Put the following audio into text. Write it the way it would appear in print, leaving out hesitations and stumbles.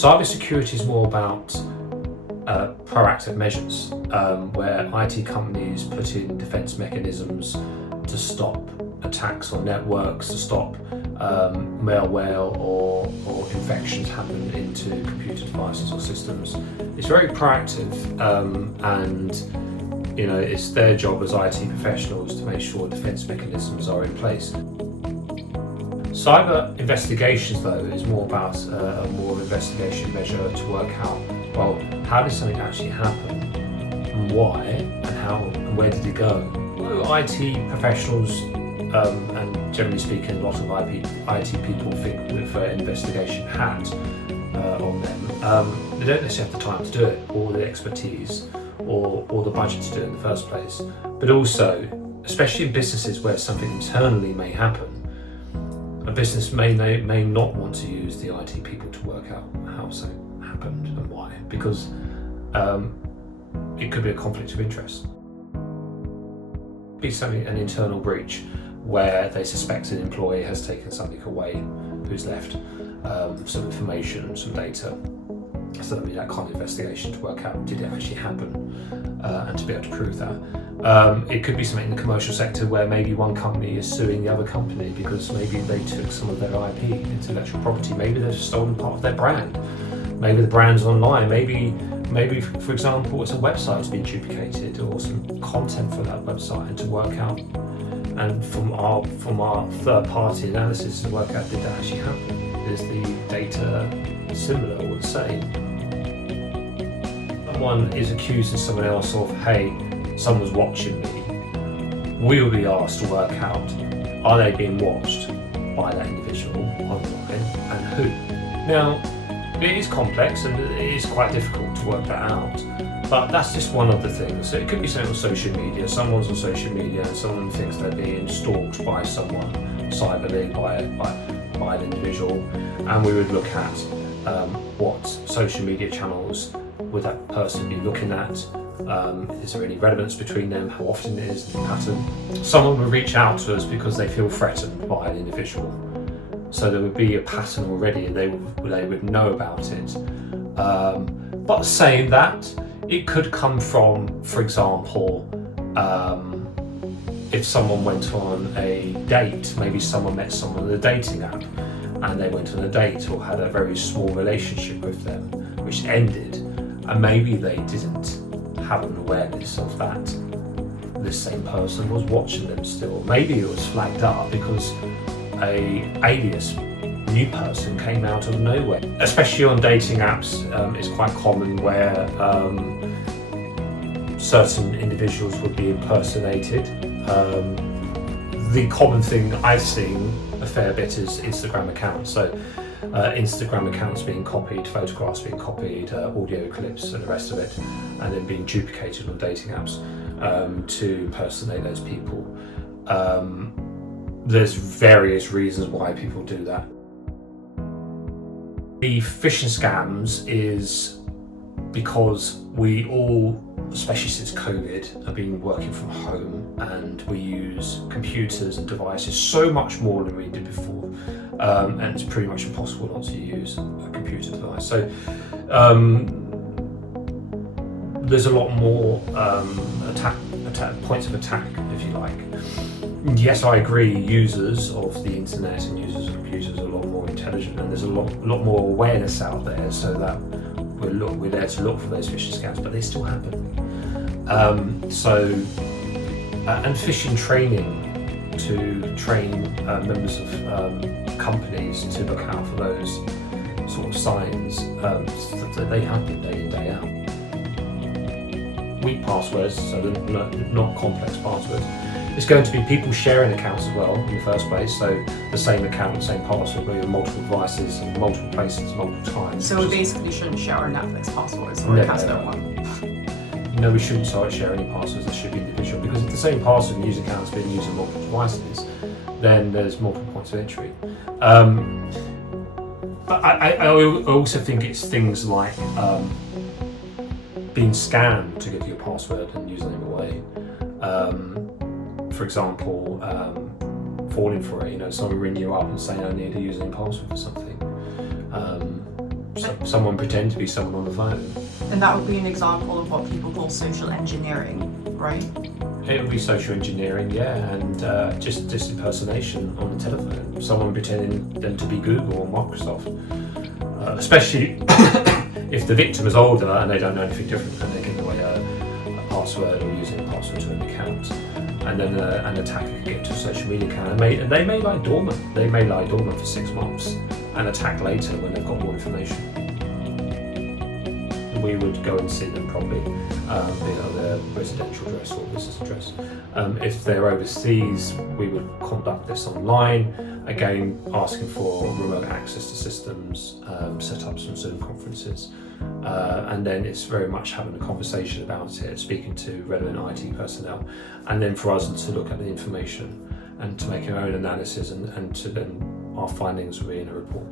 Cybersecurity is more about proactive measures, where IT companies put in defense mechanisms to stop attacks on networks, to stop malware or infections happen into computer devices or systems. It's very proactive, and it's their job as IT professionals to make sure defense mechanisms are in place. Cyber investigations, though, is more about a more investigation measure to work out, well, how did something actually happen, and why, and how, and where did it go? Although IT professionals, and generally speaking, a lot of IT people think with an investigation hat on them, they don't necessarily have the time to do it, or the expertise, or the budget to do it in the first place. But also, especially in businesses where something internally may happen, a business may not want to use the IT people to work out how something happened and why, because it could be a conflict of interest. It could be something, an internal breach, where they suspect an employee has taken something away, who's left some information, some data. So there'll be that kind of investigation to work out, did it actually happen, and to be able to prove that. It could be something in the commercial sector where maybe one company is suing the other company because maybe they took some of their IP, intellectual property, maybe they've stolen part of their brand, maybe the brand's online, maybe for example it's a website that's been duplicated, or some content for that website, and to work out, and from our third-party analysis to work out, did that actually happen? Is the data similar or the same? Someone is accusing someone else of, hey, someone's watching me. We will be asked to work out, are they being watched by that individual online, and who? Now, it is complex and it is quite difficult to work that out, but that's just one of the things. So it could be something on social media. Someone's on social media and someone thinks they're being stalked by someone, cyberly, by an individual, and we would look at what social media channels would that person be looking at, is there any relevance between them, how often it is, the pattern. Someone would reach out to us because they feel threatened by an individual, so there would be a pattern already and they would know about it. But saying that, it could come from, for example, if someone went on a date, maybe someone met someone on a dating app and they went on a date or had a very small relationship with them which ended, and maybe they didn't have an awareness of that this same person was watching them still. Maybe it was flagged up because a alias new person came out of nowhere. Especially on dating apps, it's quite common where certain individuals would be impersonated. The common thing I've seen a fair bit is Instagram accounts. So Instagram accounts being copied, photographs being copied, audio clips and the rest of it, and then being duplicated on dating apps to impersonate those people. There's various reasons why people do that. The phishing scams is because we all, especially since COVID, have been working from home and we use computers and devices so much more than we did before, and it's pretty much impossible not to use a computer device. So there's a lot more points of attack, if you like. Yes, I agree, users of the internet and users of computers are a lot more intelligent, and there's a lot more awareness out there, so that we're there to look for those phishing scams, but they still happen. And phishing training to train members of companies to look out for those sort of signs, that they happen day in, day out. Weak passwords, so not complex passwords. It's going to be people sharing accounts as well in the first place, so the same account, the same password, but on multiple devices and multiple places, multiple times. So we basically shouldn't share our Netflix passwords or Casper one? No, we shouldn't share any passwords. They should be individual, because if the same password and user account is being used on multiple devices, then there's multiple points of entry. But I also think it's things like being scammed to give you a password and username away. For example, falling for it, someone ring you up and saying I need a username and password for something. someone pretend to be someone on the phone. And that would be an example of what people call social engineering, right? It would be social engineering, yeah, and just disimpersonation on the telephone. Someone pretending them to be Google or Microsoft, especially if the victim is older and they don't know anything different and they're giving away a password or using a password to an account. And then an attacker could get to a social media account and they may lie dormant. They may lie dormant for 6 months and attack later when they've got more information. We would go and see them probably, their residential address or business address. If they're overseas, we would conduct this online, again asking for remote access to systems, set up some Zoom conferences, and then it's very much having a conversation about it, speaking to relevant IT personnel, and then for us to look at the information and to make our own analysis and to then our findings will be in a report.